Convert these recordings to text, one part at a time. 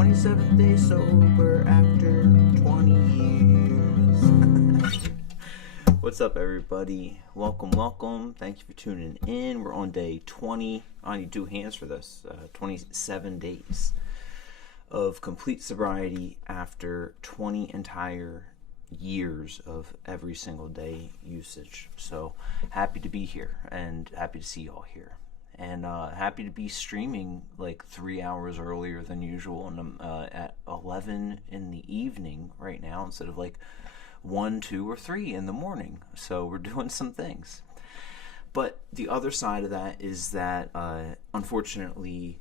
27th day sober after 20 years. What's up, everybody? Welcome. Thank you for tuning in. We're on day 20. I need 2 hands for this. 27 days of complete sobriety after 20 entire years of every single day usage. So happy to be here and happy to see y'all here. And happy to be streaming like 3 hours earlier than usual, and I'm at 11 in the evening right now instead of like 1, 2, or 3 in the morning. So we're doing some things. But the other side of that is that unfortunately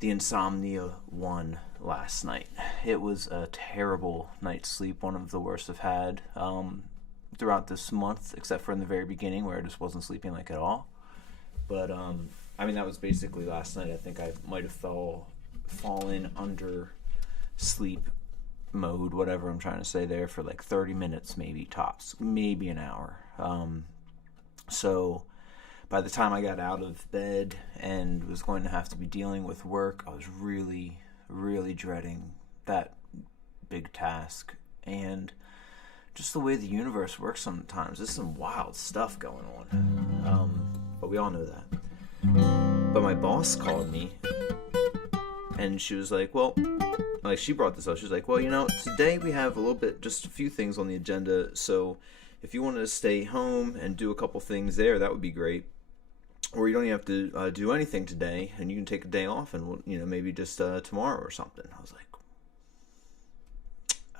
the insomnia won last night. It was a terrible night's sleep, one of the worst I've had throughout this month, except for in the very beginning where I just wasn't sleeping like at all. But, that was basically last night. I think I might have fallen under sleep mode, whatever I'm trying to say there, for like 30 minutes, maybe tops, maybe an hour. So by the time I got out of bed and was going to have to be dealing with work, I was really, really dreading that big task. And just the way the universe works sometimes, there's some wild stuff going on. But we all know that. But my boss called me, and she was like, she brought this up. She was like, today we have just a few things on the agenda, so if you wanted to stay home and do a couple things there, that would be great. Or you don't even have to do anything today, and you can take a day off, and we'll, maybe just tomorrow or something. I was like,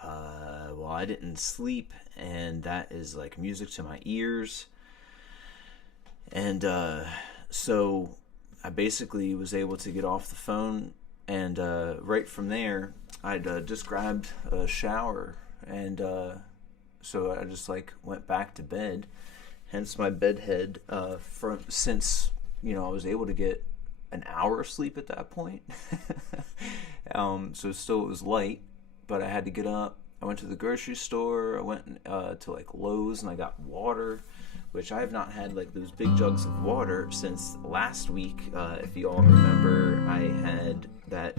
I didn't sleep, and that is like music to my ears. And so I basically was able to get off the phone, and right from there, I'd just grabbed a shower, and so I just went back to bed. Hence my bedhead. Since I was able to get an hour of sleep at that point, so still it was light, but I had to get up. I went to the grocery store. I went to Lowe's, and I got water, which I have not had those big jugs of water since last week. If you all remember, I had that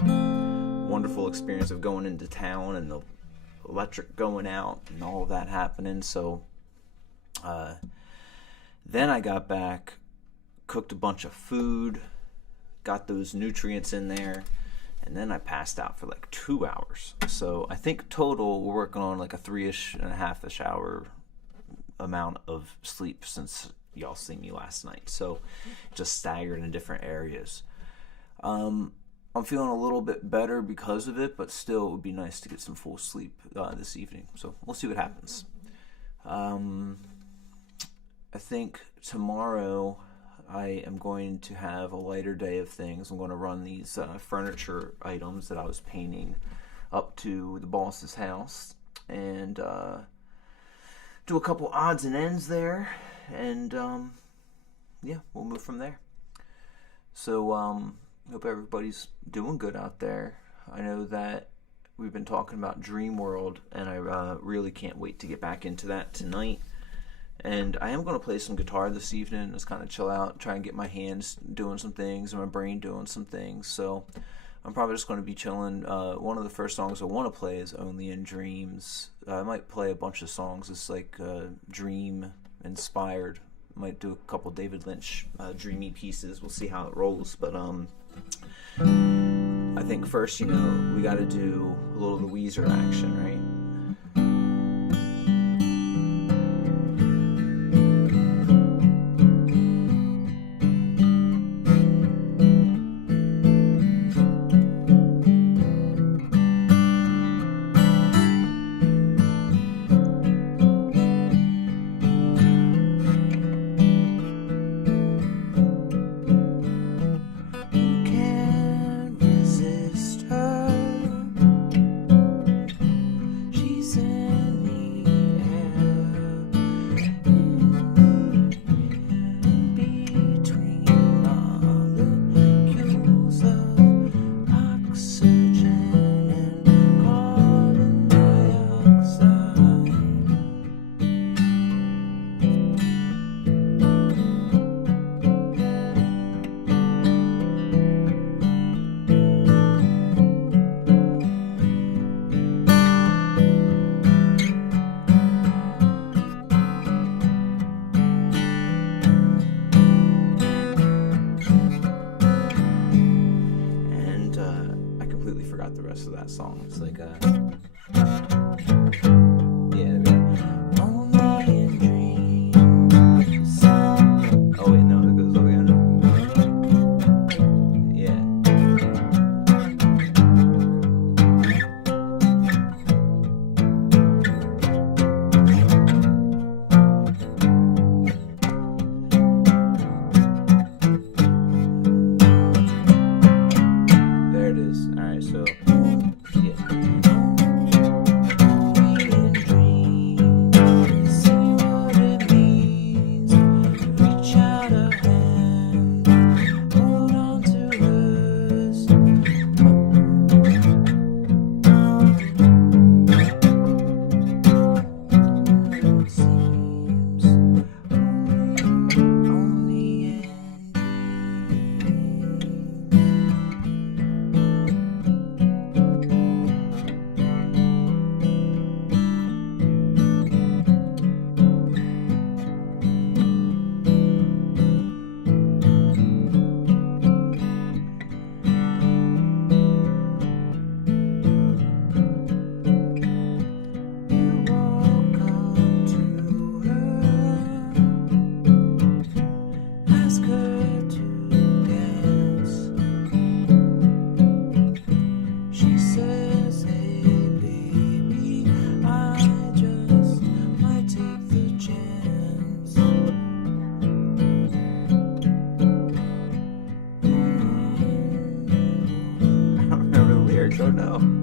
wonderful experience of going into town and the electric going out and all of that happening. So then I got back, cooked a bunch of food, got those nutrients in there, and then I passed out for 2 hours. So I think total we're working on a 3-ish and a half-ish hour amount of sleep since y'all seen me last night. So just staggered in different areas. I'm feeling a little bit better because of it, but still it would be nice to get some full sleep this evening. So we'll see what happens. I think tomorrow I am going to have a lighter day of things. I'm going to run these furniture items that I was painting up to the boss's house and do a couple odds and ends there, and we'll move from there. So hope everybody's doing good out there. I know that we've been talking about Dream World, and I really can't wait to get back into that tonight. And I am going to play some guitar this evening, just kind of chill out, try and get my hands doing some things and my brain doing some things. So I'm probably just going to be chilling. One of the first songs I want to play is Only in Dreams. I might play a bunch of songs. It's dream inspired. Might do a couple David Lynch dreamy pieces. We'll see how it rolls. But I think first, we got to do a little of the Weezer action, right? know.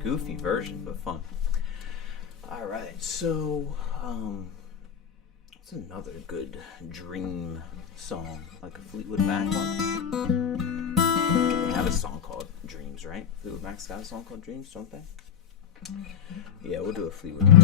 Goofy version, but fun. Alright, so what's another good dream song? Like a Fleetwood Mac one? They have a song called Dreams, right? Fleetwood Mac's got a song called Dreams, don't they? Yeah, we'll do a Fleetwood Mac.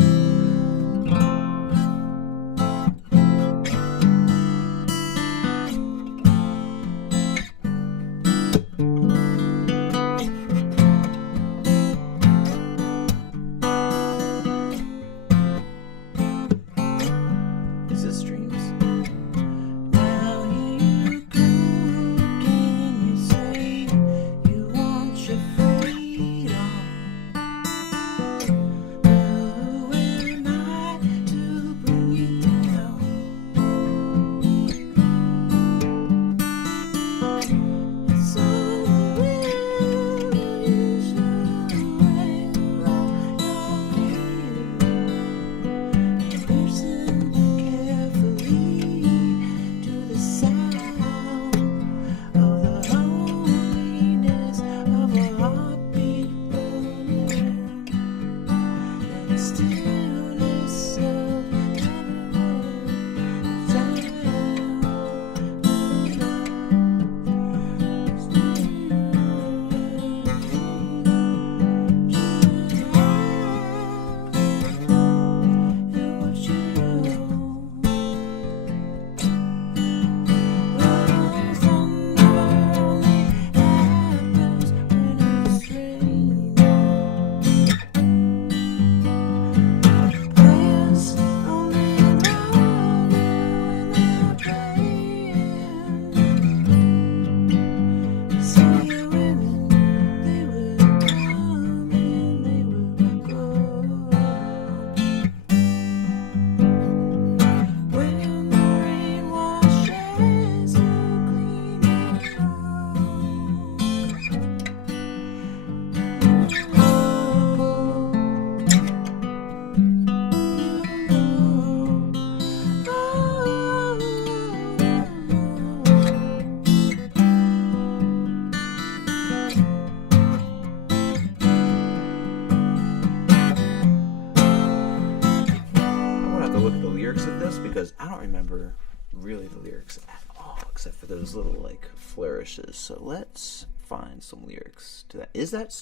Because I don't remember really the lyrics at all. except for those little like flourishes. So let's find some lyrics to that. Is that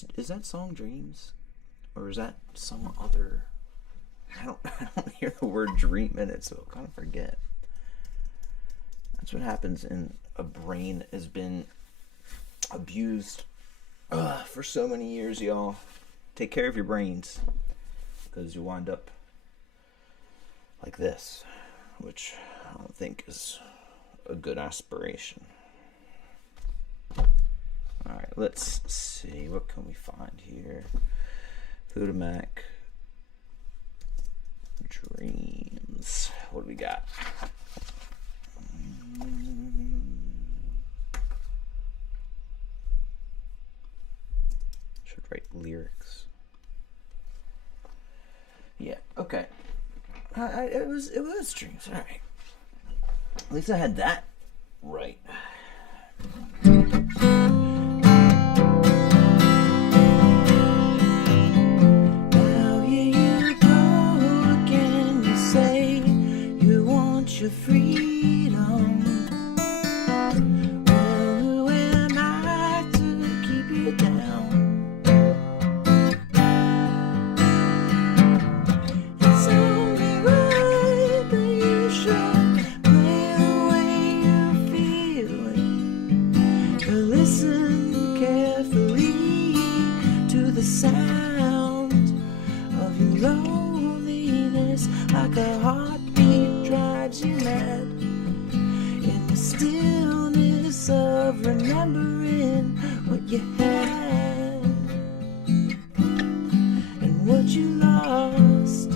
song Dreams, or is that some other? I don't hear the word dream in it, so I kind of forget. That's what happens in a brain that has been abused for so many years, y'all. Take care of your brains, because you wind up like this, which I don't think is a good aspiration. Alright, let's see. What can we find here? Fleetwood Mac. Dreams. What do we got? Should write lyrics. Yeah, okay. It was Dreams. Alright. At least I had that right. Now here you go again. You say you want your freedom. Well, who am I to keep you down? It's only right that you should play the way you're feeling. But listen carefully to the sound of your loneliness, like a heartbeat drives you mad. In the stillness of remembering what you had and what you lost,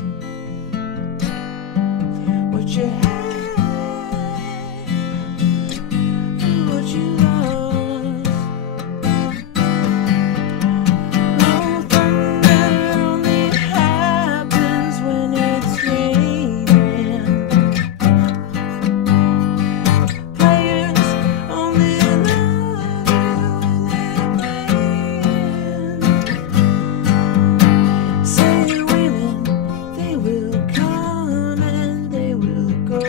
what you had and what you lost. No, thunder only happens when it's raining. Players only love you when they're playing. Say women, they will come and they will go.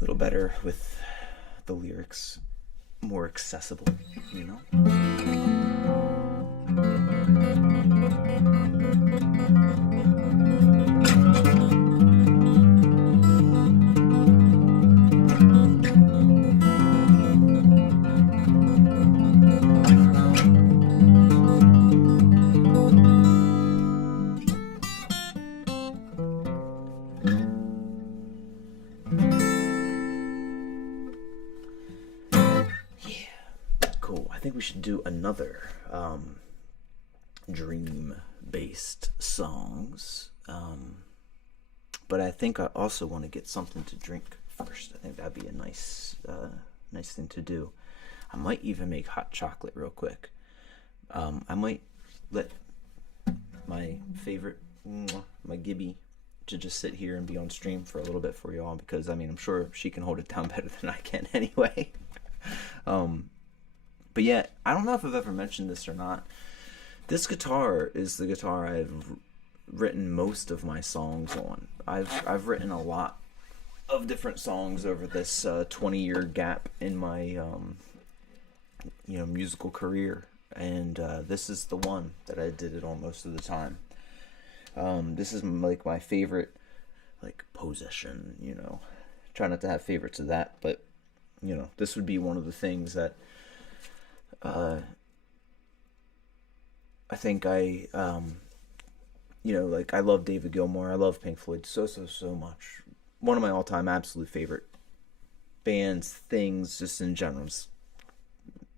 a little better with the lyrics more accessible, you know? Cool. I think we should do another dream-based songs. But I think I also want to get something to drink first. I think that'd be a nice thing to do. I might even make hot chocolate real quick. I might let my favorite, my Gibby, to just sit here and be on stream for a little bit for y'all, because I mean, I'm sure she can hold it down better than I can anyway. But yeah, I don't know if I've ever mentioned this or not. This guitar is the guitar I've written most of my songs on. I've written a lot of different songs over this 20-year gap in my musical career, and this is the one that I did it on most of the time. This is like my favorite, like, possession. Try not to have favorites of that, but this would be one of the things that I think I love David Gilmour. I love Pink Floyd so much. One of my all-time absolute favorite bands, things, just in general.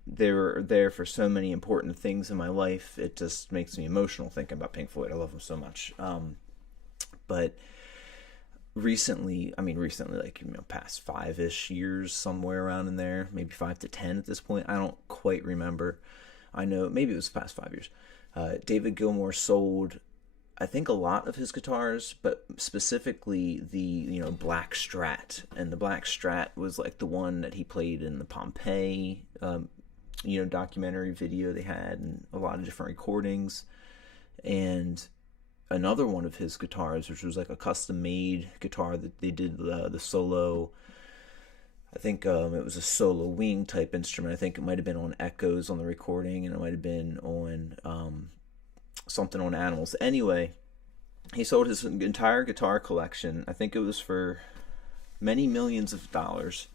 They were there for so many important things in my life. It just makes me emotional thinking about Pink Floyd. I love them so much. But recently, like, past 5-ish years, somewhere around in there, maybe 5 to 10 at this point. I don't quite remember. I know maybe it was past 5 years. David Gilmour sold, I think, a lot of his guitars, but specifically the Black Strat. And the Black Strat was like the one that he played in the Pompeii documentary video they had, and a lot of different recordings. And another one of his guitars, which was like a custom-made guitar that they did the solo. I think it was a solo wing type instrument. I think it might have been on Echoes on the recording, and it might have been on something on Animals. Anyway, he sold his entire guitar collection. I think it was for many millions of dollars,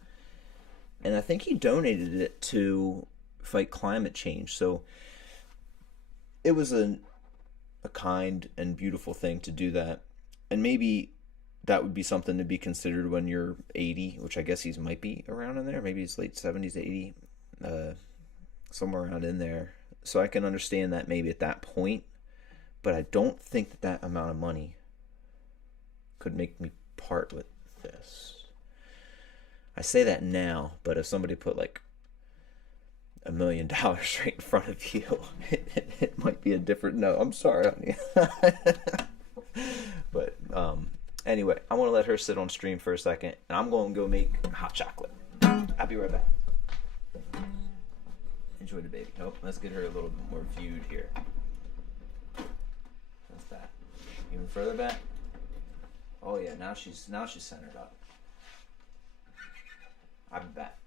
and I think he donated it to fight climate change. So it was a kind and beautiful thing to do that, and maybe that would be something to be considered when you're 80, which I guess he might be around in there. Maybe he's late 70s, 80, somewhere around in there. So I can understand that maybe at that point, but I don't think that amount of money could make me part with this. I say that now, but if somebody put like $1 million right in front of you, it might be a different. No, I'm sorry, honey. But anyway, I want to let her sit on stream for a second, and I'm going to go make hot chocolate. I'll be right back. Enjoy the baby. Nope, let's get her a little bit more viewed here. That's that. Even further back. Oh yeah, now she's centered up. I'll be back.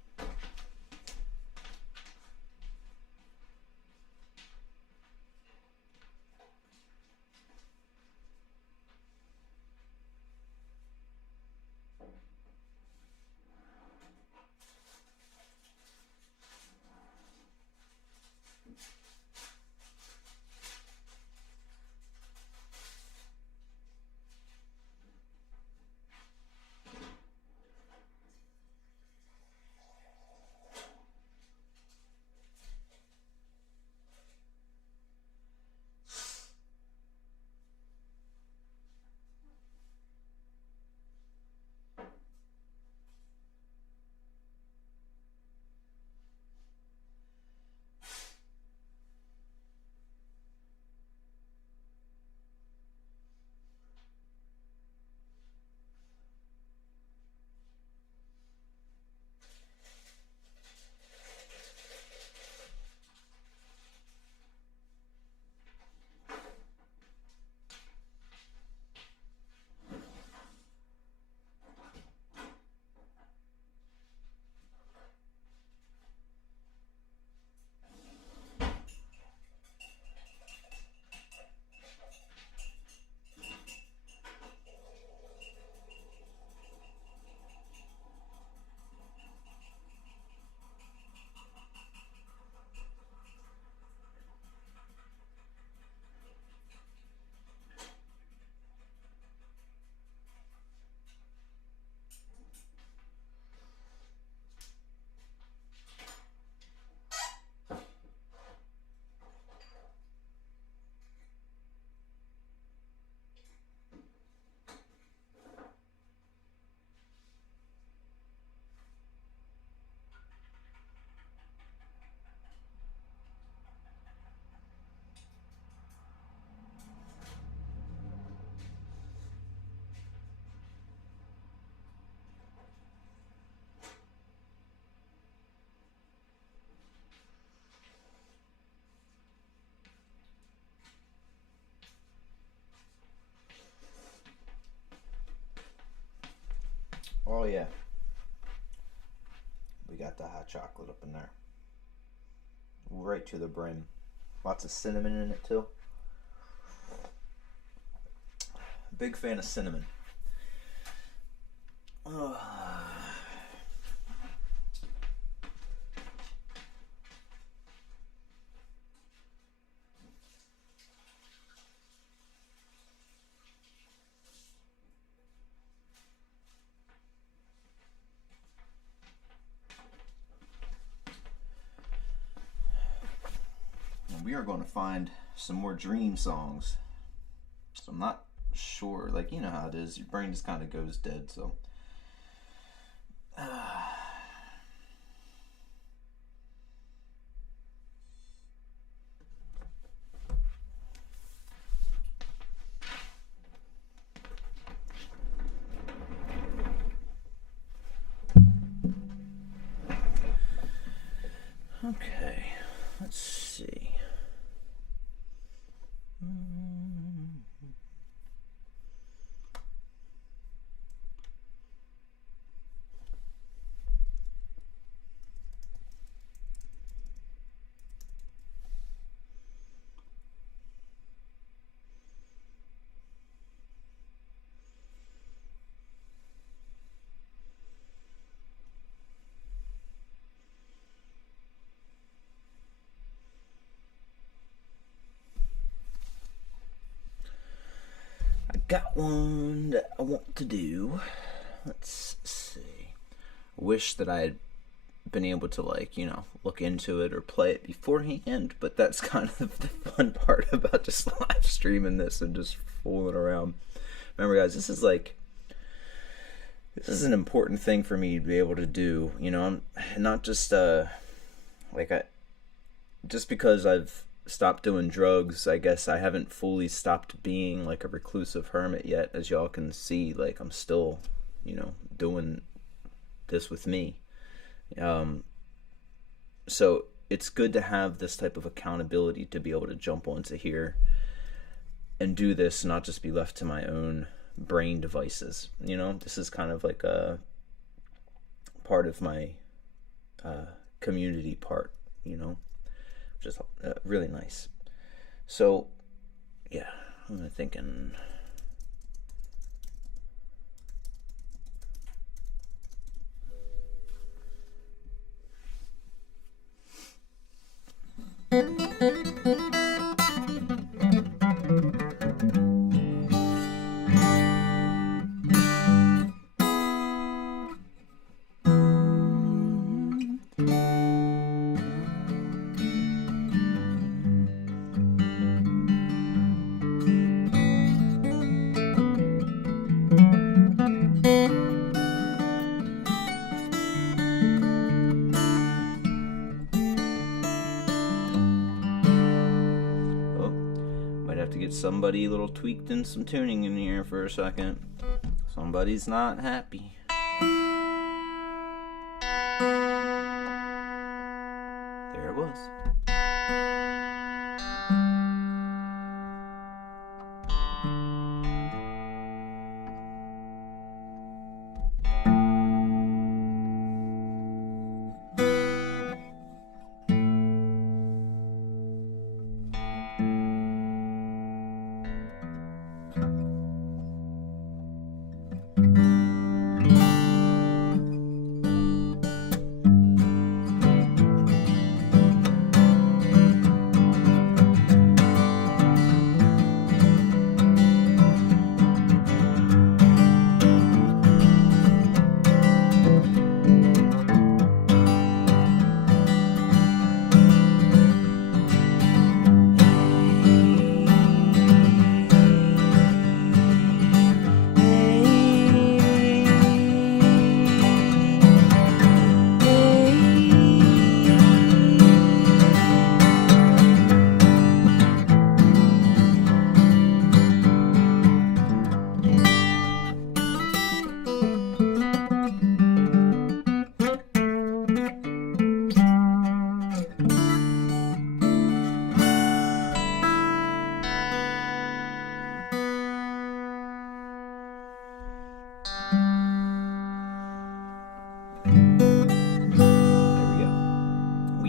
Oh yeah, we got the hot chocolate up in there, right to the brim. Lots of cinnamon in it too. Big fan of cinnamon. We are going to find some more dream songs. So I'm not sure, like, you know how it is, your brain just kind of goes dead. So okay, let's see. I got one that I want to do. Let's see. Wish that I had been able to, like, you know, look into it or play it beforehand, but that's kind of the fun part about just live streaming this and just fooling around. Remember, guys, this is an important thing for me to be able to do. You know, I'm not just just because I've stopped doing drugs, I guess I haven't fully stopped being like a reclusive hermit yet. As y'all can see, like, I'm still, you know, doing this with me. So it's good to have this type of accountability to be able to jump onto here and do this, not just be left to my own brain devices. You know, this is kind of like a part of my community part, you know, which is really nice. So yeah, I'm thinking somebody a little tweaked in some tuning in here for a second. Somebody's not happy. There it was.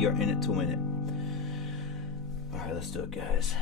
We are in it to win it. All right, let's do it, guys.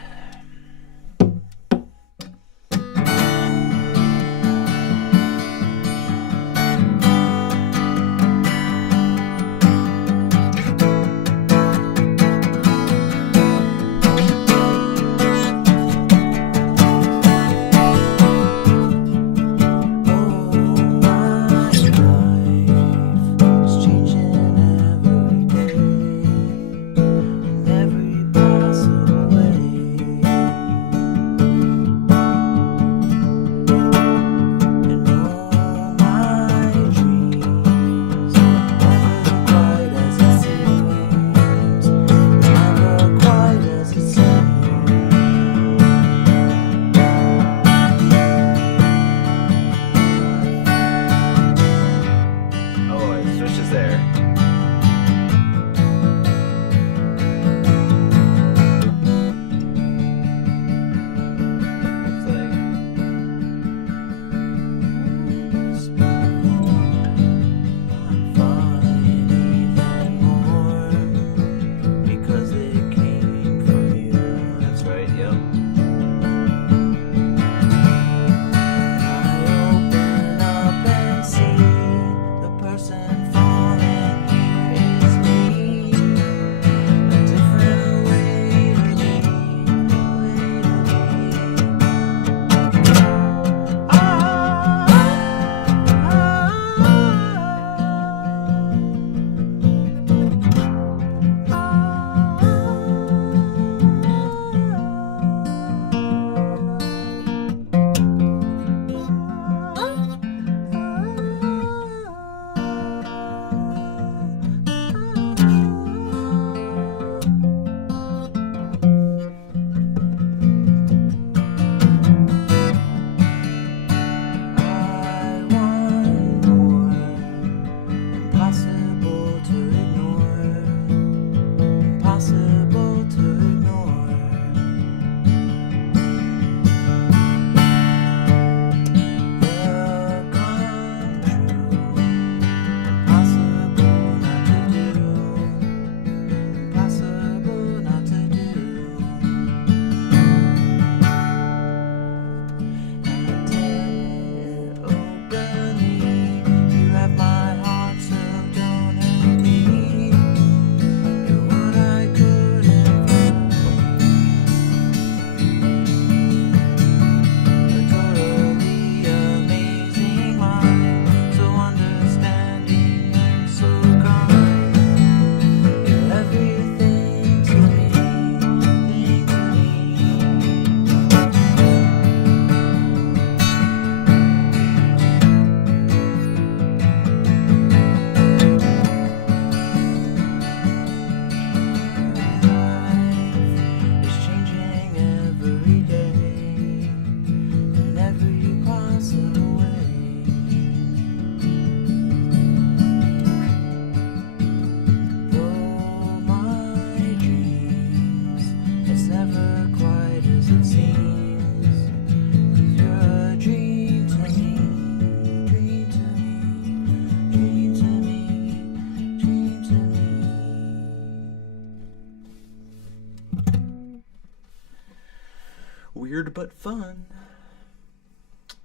Weird but fun.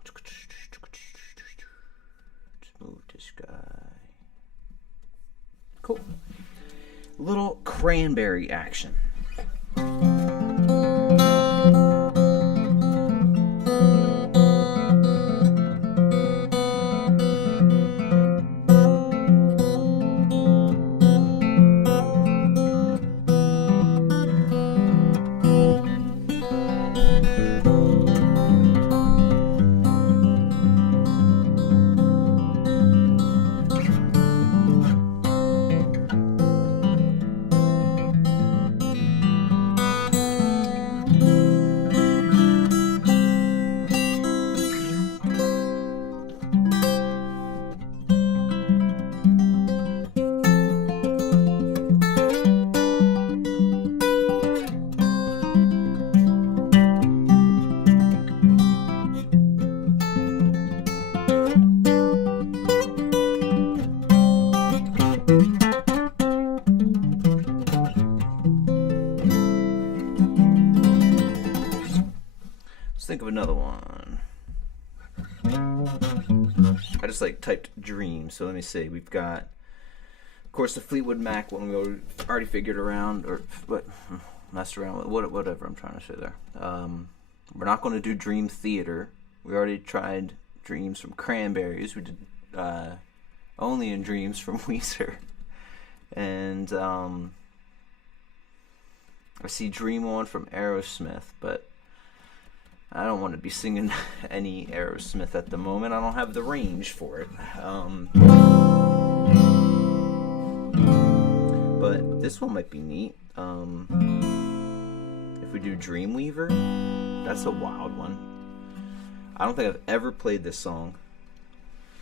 Let's move this guy. Cool. Little cranberry action. another one. I just like typed dream, so let me see. We've got, of course, the Fleetwood Mac one we already figured around, or what, messed around with, whatever I'm trying to say there. We're not going to do Dream Theater. We already tried Dreams from Cranberries. We did Only in Dreams from Weezer. And I see Dream On from Aerosmith, but I don't want to be singing any Aerosmith at the moment. I don't have the range for it. But this one might be neat. If we do Dreamweaver, that's a wild one. I don't think I've ever played this song,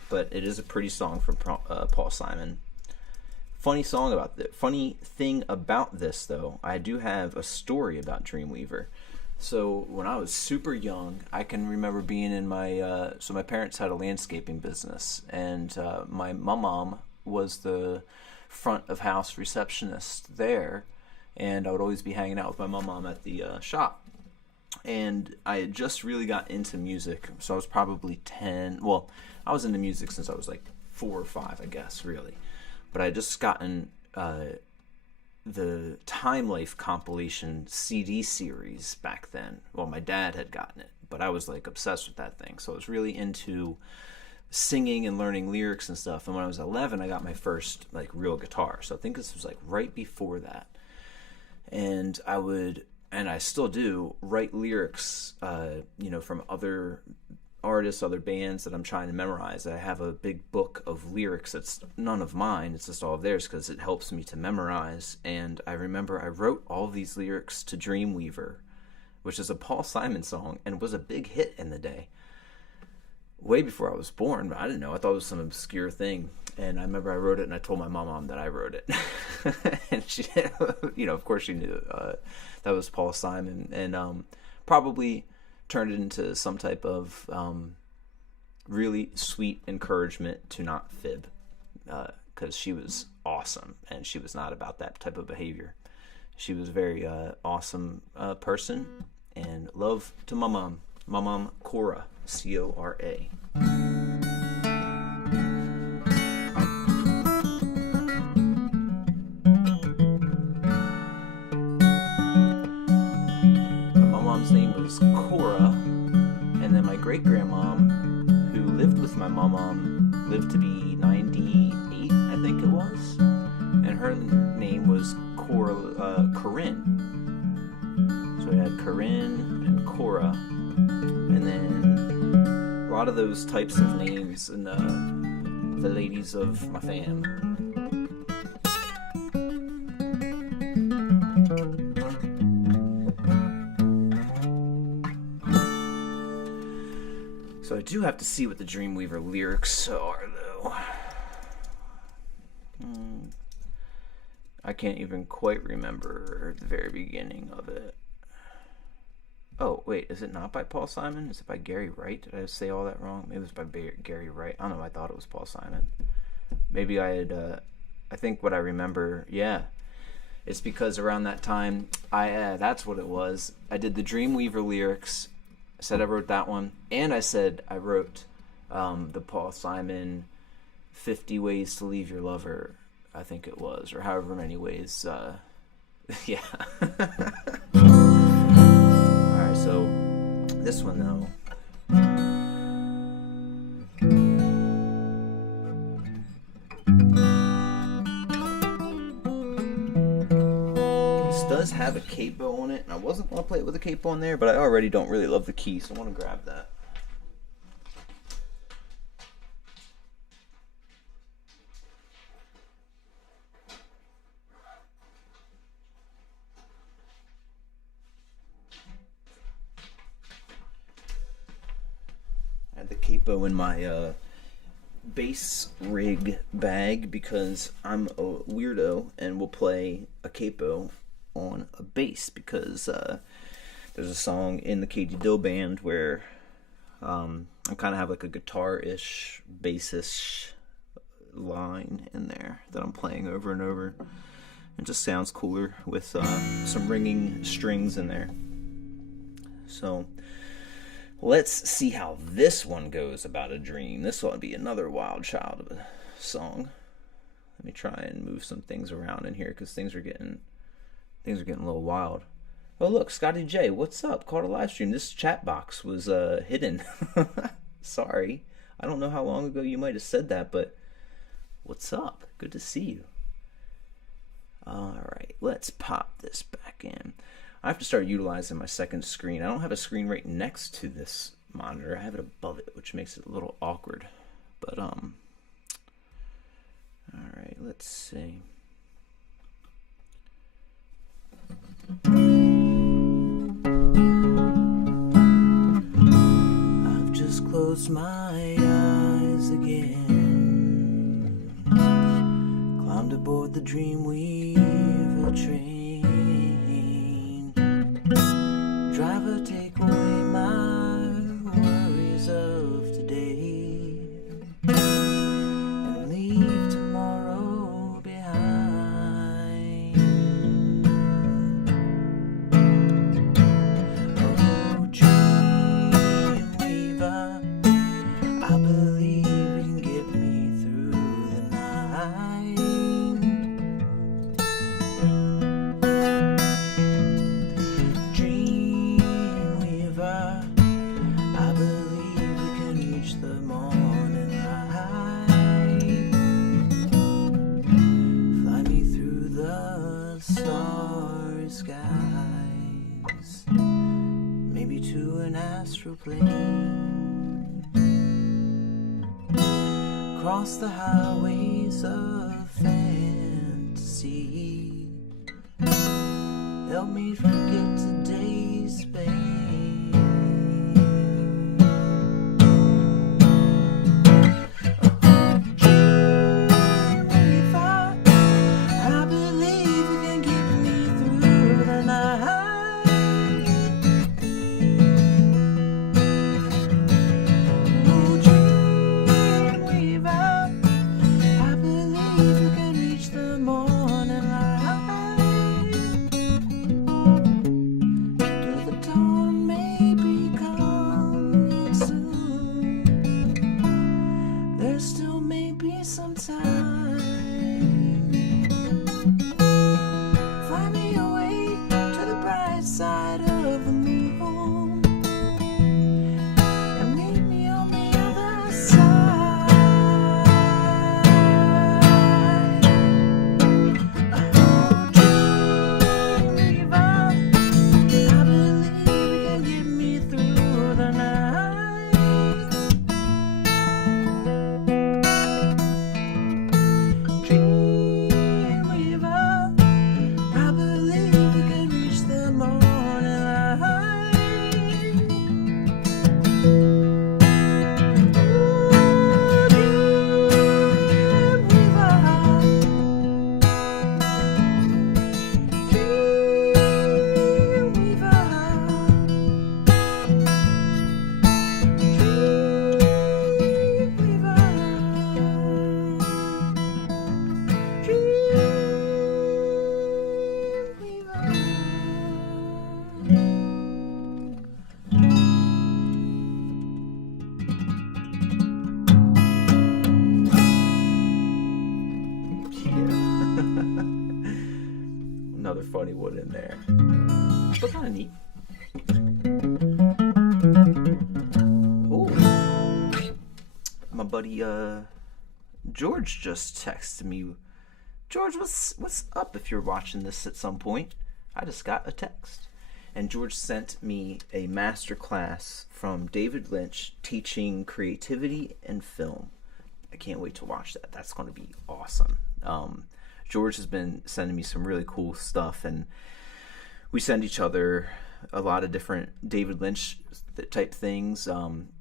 but it is a pretty song from Paul Simon. Funny thing about this, though, I do have a story about Dreamweaver. So when I was super young, I can remember being in my my parents had a landscaping business, and my mom was the front of house receptionist there, and I would always be hanging out with my mom at the shop. And I had just really got into music, so I was probably 10. Well, I was into music since I was like 4 or 5, I guess, really. But I had just gotten the Time Life compilation CD series back then. Well, my dad had gotten it, but I was like obsessed with that thing. So I was really into singing and learning lyrics and stuff. And when I was 11, I got my first like real guitar. So I think this was like right before that. And I would, and I still do, write lyrics, from other artists, other bands that I'm trying to memorize. I have a big book of lyrics that's none of mine, it's just all of theirs because it helps me to memorize. And I remember I wrote all these lyrics to Dreamweaver, which is a Paul Simon song and was a big hit in the day, way before I was born. But I didn't know, I thought it was some obscure thing. And I remember I wrote it and I told my mom that I wrote it. And she, of course she knew that was Paul Simon, and probably turned it into some type of really sweet encouragement to not fib, because she was awesome and she was not about that type of behavior. She was a very awesome person, and love to my mom Cora, Cora. Great-grandmom, who lived with my mom, lived to be 98, I think it was, and her name was Corinne. So we had Corinne and Cora, and then a lot of those types of names in the ladies of my fam. So I do have to see what the Dreamweaver lyrics are, though. I can't even quite remember the very beginning of it. Oh, wait, is it not by Paul Simon? Is it by Gary Wright? Did I say all that wrong? Maybe it was by Gary Wright. I don't know, I thought it was Paul Simon. Maybe I had, I think what I remember, yeah. It's because around that time, that's what it was. I did the Dreamweaver lyrics. I said I wrote that one, and I said I wrote the Paul Simon 50 Ways to Leave Your Lover, I think it was, or however many ways. Yeah. Alright, so this one, though. Does have a capo on it, and I wasn't going to play it with a capo on there, but I already don't really love the key, so I want to grab that. I had the capo in my bass rig bag because I'm a weirdo and will play a capo on a bass, because there's a song in the Katie Dill band where I kind of have like a guitar-ish, bass-ish line in there that I'm playing over and over. It just sounds cooler with some ringing strings in there. So Let's see how this one goes about a dream. This will be another wild child of a song. Let me try and move some things around in here because things are getting a little wild. Oh look, Scotty J, what's up? Caught a live stream. This chat box was hidden. Sorry, I don't know how long ago you might have said that, but what's up? Good to see you. All right, let's pop this back in. I have to start utilizing my second screen. I don't have a screen right next to this monitor. I have it above it, which makes it a little awkward. But all right, let's see. I've just closed my eyes again, climbed aboard the Dreamweaver train. Driver, take away my worries of today and leave tomorrow behind. Oh, Dreamweaver, I believe you can get me through the night. Dreamweaver, I believe we can reach the morning light. Fly me through the starry skies, maybe to an astral plane. Cross the highways of fantasy, help me forget today's pain. Dreamweaver, I believe you can get me through the night. Oh, Dreamweaver, I believe you can reach the morning light. Though the dawn may be coming soon, there still may be some time. Fly me away to the bright side of the moon and meet me on the other side. Oh, Dreamweaver, I believe you can get me through the night. Dreamweaver, I believe you can reach the morning light. Ooh, Dreamweaver, Another funny one in there. But kind of neat. Oh, my buddy George just texted me. George, what's up? If you're watching this at some point, I just got a text, and George sent me a master class from David Lynch teaching creativity and film. I can't wait to watch that. That's going to be awesome. George has been sending me some really cool stuff, and we send each other a lot of different David Lynch type things.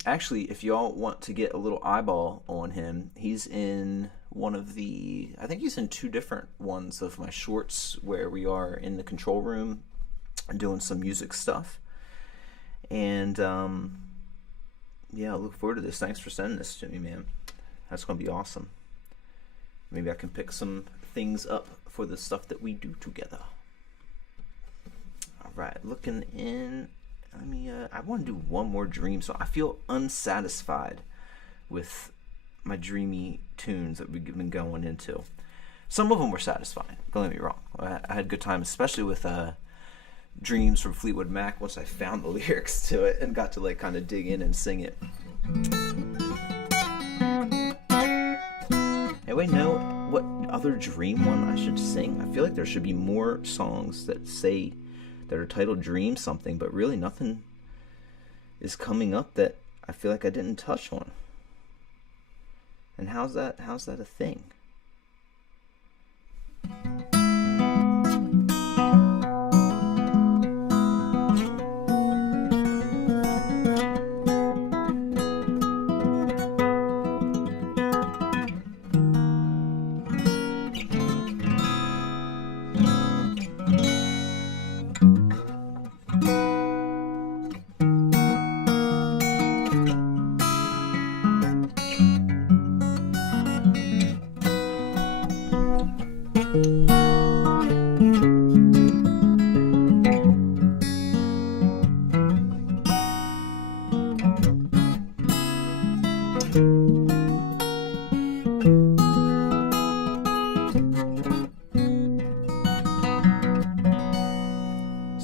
Actually, if y'all want to get a little eyeball on him, he's in one of I think he's in two different ones of my shorts where we are in the control room doing some music stuff. And yeah, I look forward to this. Thanks for sending this to me, man. That's going to be awesome. Maybe I can pick some things up for the stuff that we do together. All right, looking in I want to do one more dream song. I feel unsatisfied with my dreamy tunes that we've been going into. Some of them were satisfying, don't get me wrong. I had a good time, especially with Dreams from Fleetwood Mac, once I found the lyrics to it and got to like kind of dig in and sing it. Anyway, know what other dream one I should sing? I feel like there should be more songs that are titled Dream something, but really nothing is coming up that I feel like I didn't touch on. And how's that a thing?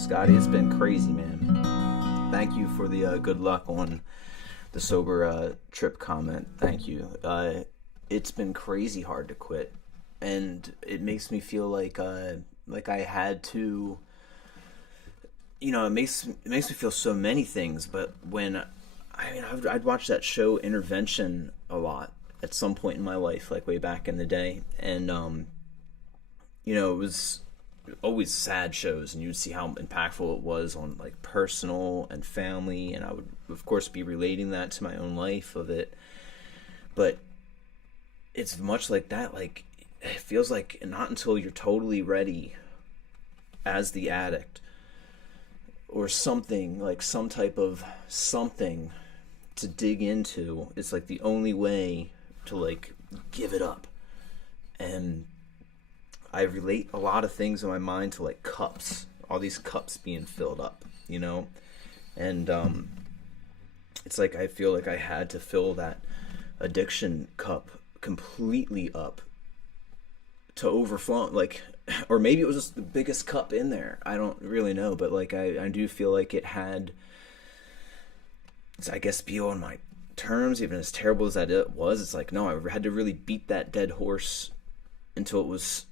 Scotty, it's been crazy, man. Thank you for the good luck on the sober trip comment. Thank you. It's been crazy hard to quit, and it makes me feel like I had to. You know, it makes me feel so many things. But when I'd watch that show Intervention a lot at some point in my life, like way back in the day, and it was always sad shows, and you'd see how impactful it was on like personal and family, and I would of course be relating that to my own life of it. But it's much like that. Like, it feels like not until you're totally ready as the addict or something, like some type of something to dig into, it's like the only way to like give it up. And I relate a lot of things in my mind to like cups, all these cups being filled up, and it's like I feel like I had to fill that addiction cup completely up to overflow, like, or maybe it was just the biggest cup in there. I don't really know, but like I do feel like it had, I guess, be on my terms, even as terrible as that it was. It's like, no, I had to really beat that dead horse until it was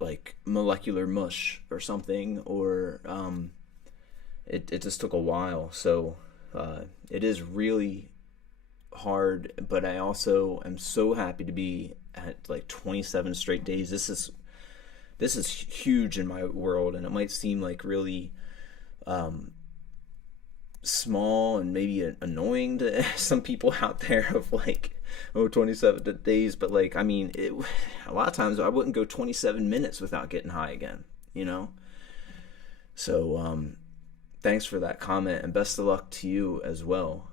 like molecular mush or something, or it just took a while. So it is really hard, but I also am so happy to be at like 27 straight days. This is huge in my world, and it might seem like really small and maybe annoying to some people out there of like, 27 days, but like, a lot of times I wouldn't go 27 minutes without getting high again, so thanks for that comment, and best of luck to you as well.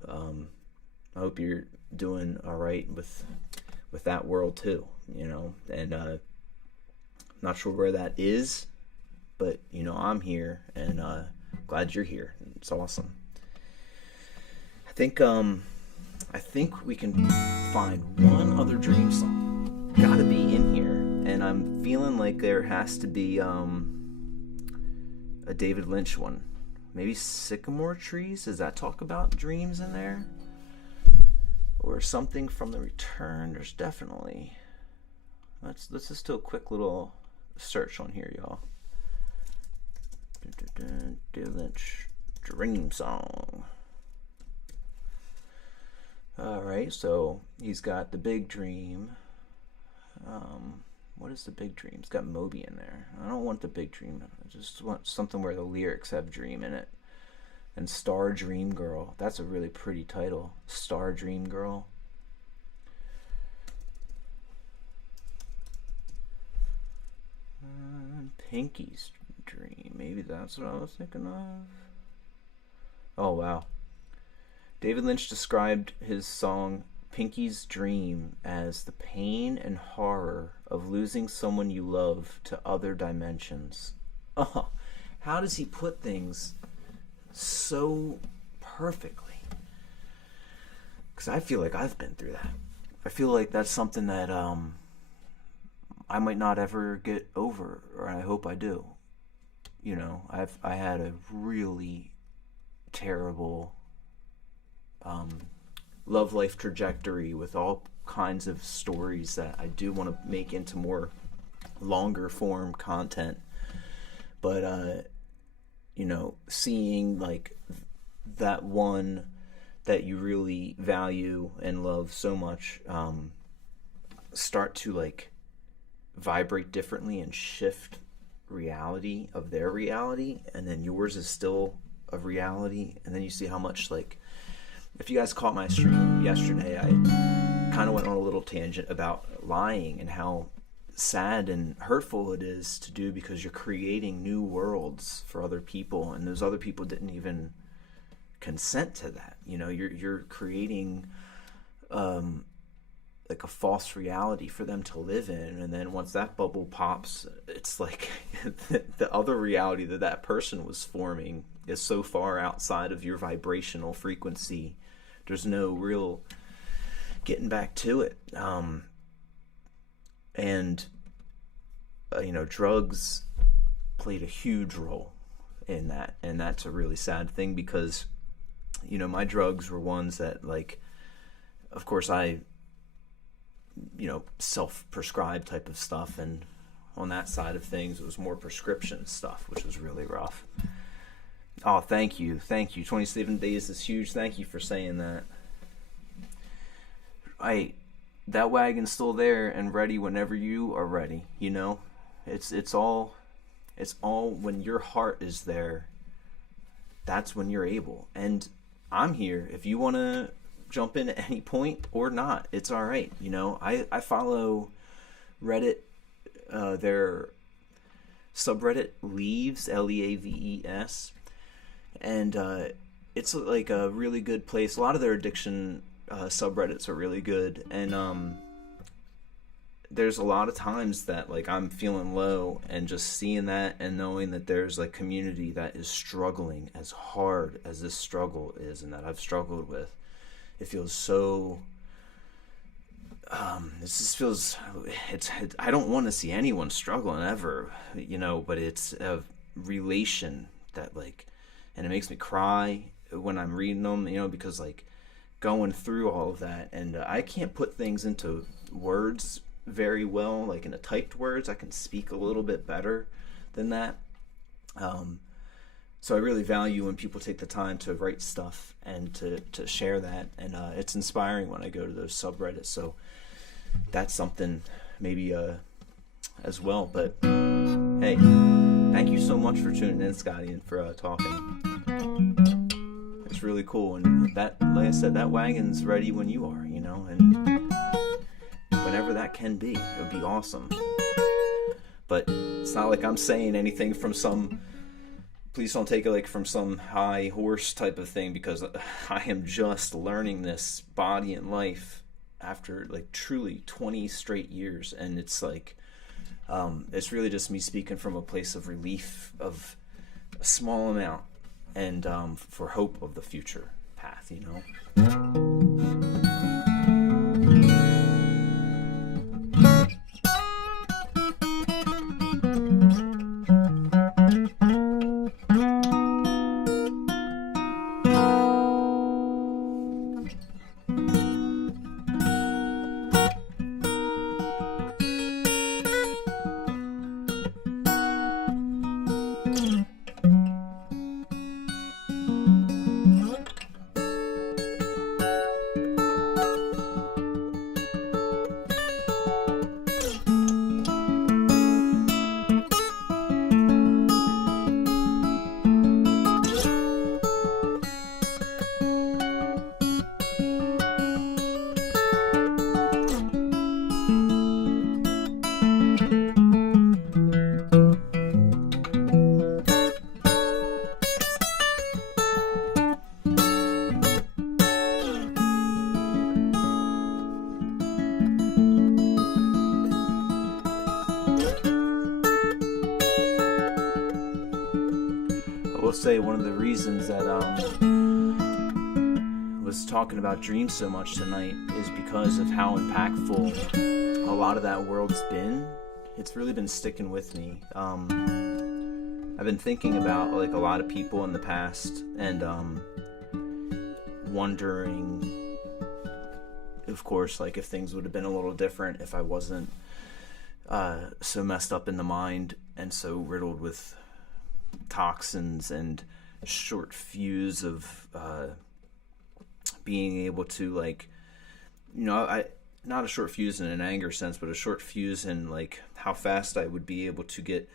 I hope you're doing all right with that world too, and not sure where that is, but I'm here, and glad you're here. It's awesome. I think we can find one other dream song. Gotta be in here. And I'm feeling like there has to be a David Lynch one. Maybe Sycamore Trees? Does that talk about dreams in there? Or something from The Return? There's definitely... Let's just do a quick little search on here, y'all. David Lynch dream song. Alright, so he's got The Big Dream. What is The Big Dream? It's got Moby in there. I don't want The Big Dream. I just want something where the lyrics have dream in it. And Star Dream Girl. That's a really pretty title. Star Dream Girl. Pinky's Dream. Maybe that's what I was thinking of. Oh, wow. David Lynch described his song Pinky's Dream as the pain and horror of losing someone you love to other dimensions. Oh, how does he put things so perfectly. Because I feel like I've been through that. I feel like that's something that I might not ever get over, or I hope I do. You know, I had a really terrible love life trajectory with all kinds of stories that I do want to make into more longer form content. But you know, seeing like that one that you really value and love so much start to like vibrate differently and shift reality of their reality, and then yours is still a reality, and then you see how much, like, if you guys caught my stream yesterday, I kind of went on a little tangent about lying and how sad and hurtful it is to do, because you're creating new worlds for other people, and those other people didn't even consent to that. You know, you're creating like a false reality for them to live in, and then once that bubble pops, it's like the other reality that that person was forming is so far outside of your vibrational frequency, there's no real getting back to it. And you know, drugs played a huge role in that, and that's a really sad thing, because you know, my drugs were ones that, like, of course I, you know, self-prescribed type of stuff, and on that side of things it was more prescription stuff, which was really rough. Oh, thank you 27 days is huge. Thank you for saying that. That wagon's still there and ready whenever you are ready. You know, it's all when your heart is there, that's when you're able. And I'm here if you want to jump in at any point or not. It's all right. You know, I follow Reddit, their subreddit Leaves, Leaves, and it's like a really good place. A lot of their addiction subreddits are really good, and there's a lot of times that, like, I'm feeling low, and just seeing that and knowing that there's like community that is struggling as hard as this struggle is, and that I've struggled with. It feels so it just feels, I don't want to see anyone struggling ever, you know, but it's a relation that, like, and it makes me cry when I'm reading them, you know, because, like, going through all of that, and I can't put things into words very well, like in a typed words. I can speak a little bit better than that. So I really value when people take the time to write stuff and to share that, and it's inspiring when I go to those subreddits. So that's something maybe as well. But hey, thank you so much for tuning in, Scotty, and for talking. It's really cool, and that, like I said, that wagon's ready when you are, you know, and whenever that can be, it would be awesome. But it's not like I'm saying anything from some, please don't take it like from some high horse type of thing, because I am just learning this body and life after, like, truly 20 straight years, and it's like it's really just me speaking from a place of relief of a small amount, and for hope of the future path, you know. will say one of the reasons that was talking about dreams so much tonight is because of how impactful a lot of that world's been. It's really been sticking with me. I've been thinking about like a lot of people in the past and wondering, of course, like if things would have been a little different if I wasn't so messed up in the mind and so riddled with toxins and short fuse of being able to, like, you know, I not a short fuse in an anger sense, but a short fuse in like how fast I would be able to get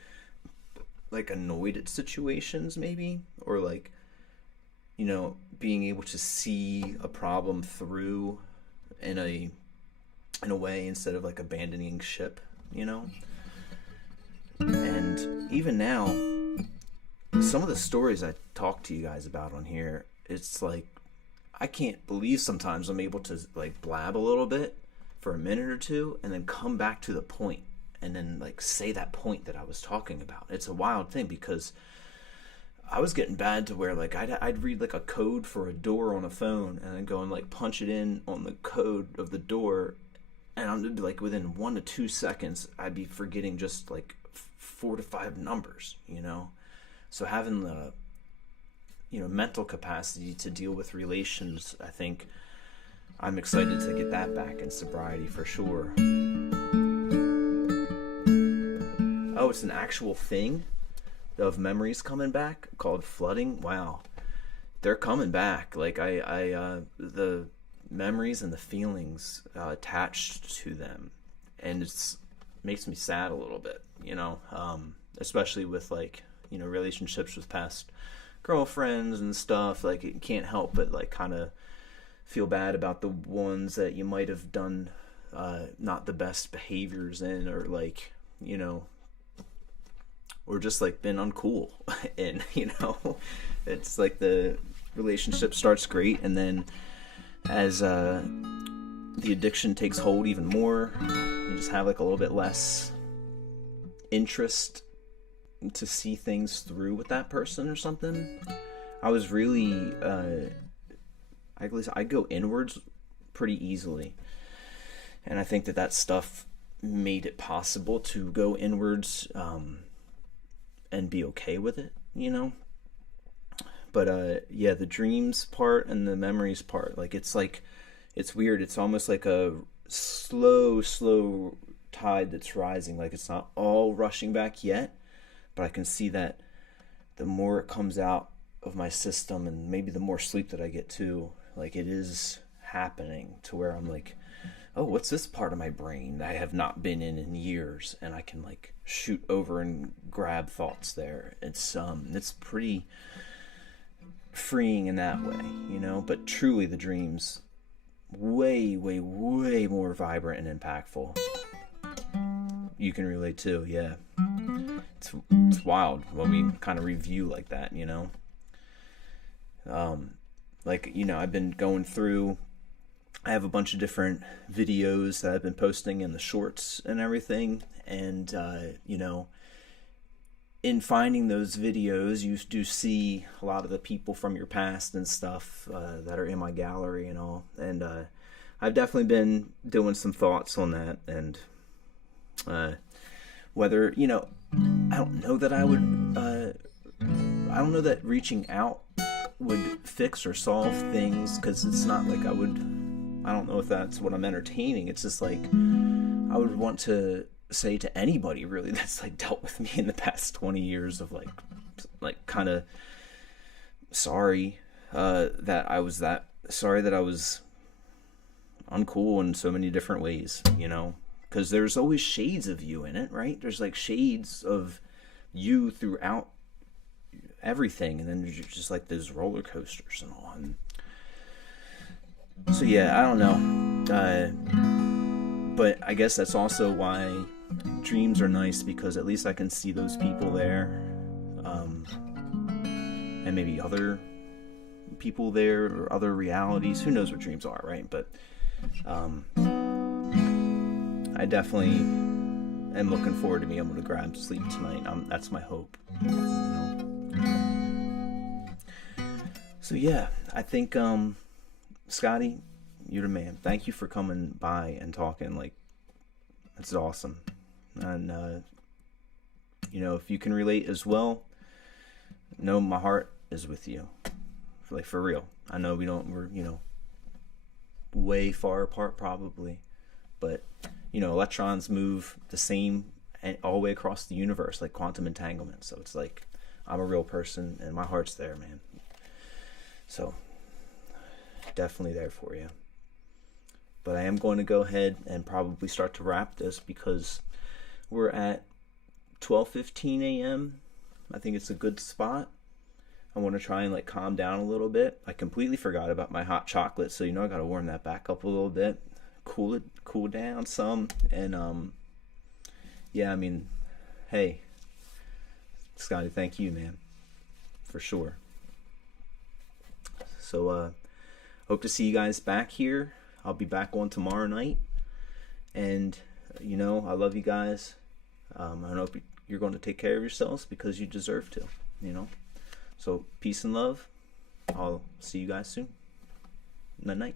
like annoyed at situations, maybe, or like, you know, being able to see a problem through in a way instead of like abandoning ship, you know. And even now, some of the stories I talk to you guys about on here, it's like I can't believe sometimes I'm able to like blab a little bit for a minute or two and then come back to the point and then like say that point that I was talking about. It's a wild thing because I was getting bad to where like I'd read like a code for a door on a phone and then go and like punch it in on the code of the door, and I'm like within 1 to 2 seconds I'd be forgetting just like 4 to 5 numbers, you know. So having the, you know, mental capacity to deal with relations, I think I'm excited to get that back in sobriety for sure. Oh, it's an actual thing of memories coming back called flooding. Wow, they're coming back. Like the memories and the feelings attached to them, and it's makes me sad a little bit, you know, especially with like, you know, relationships with past girlfriends and stuff. Like it can't help but like kind of feel bad about the ones that you might have done not the best behaviors in, or like, you know, or just like been uncool in, you know. It's like the relationship starts great, and then as the addiction takes hold even more, you just have like a little bit less interest to see things through with that person or something. I was really I go inwards pretty easily, and I think that stuff made it possible to go inwards and be okay with it, you know. But yeah, the dreams part and the memories part, like it's weird. It's almost like a slow tide that's rising. Like it's not all rushing back yet, but I can see that the more it comes out of my system, and maybe the more sleep that I get too, like it is happening to where I'm like, oh, what's this part of my brain that I have not been in years, and I can like shoot over and grab thoughts there. It's pretty freeing in that way, you know. But truly the dreams way more vibrant and impactful. You can relate to, yeah. It's wild when we kind of review like that, you know. Like, you know, I've been going through, I have a bunch of different videos that I've been posting in the shorts and everything, and you know, in finding those videos, you do see a lot of the people from your past and stuff that are in my gallery and all, and I've definitely been doing some thoughts on that, and whether, you know, I don't know that I don't know that reaching out would fix or solve things, because it's not like I don't know if that's what I'm entertaining. It's just like I would want to say to anybody really that's like dealt with me in the past 20 years of like kind of sorry that I was uncool in so many different ways, you know, because there's always shades of you in it, right? There's like shades of you throughout everything, and then there's just like those roller coasters and all. And so yeah, I don't know, but I guess that's also why dreams are nice, because at least I can see those people there, and maybe other people there or other realities. Who knows what dreams are, right? But I definitely am looking forward to being able to grab sleep tonight. That's my hope, you know? So yeah, I think Scotty, you're the man. Thank you for coming by and talking. Like, it's awesome. And if you can relate as well, know my heart is with you. Like, for real. I know we're way far apart probably, but electrons move the same and all the way across the universe, like quantum entanglement. So it's like I'm a real person and my heart's there, man. So definitely there for you. But I am going to go ahead and probably start to wrap this because we're at 12:15 a.m. I think it's a good spot. I want to try and like calm down a little bit. I completely forgot about my hot chocolate, so I got to warm that back up a little bit, cool down some, and yeah, I mean, hey, Scotty, thank you, man, for sure. So hope to see you guys back here. I'll be back on tomorrow night, and I love you guys. I hope you're going to take care of yourselves because you deserve to. So peace and love. I'll see you guys soon. Night night.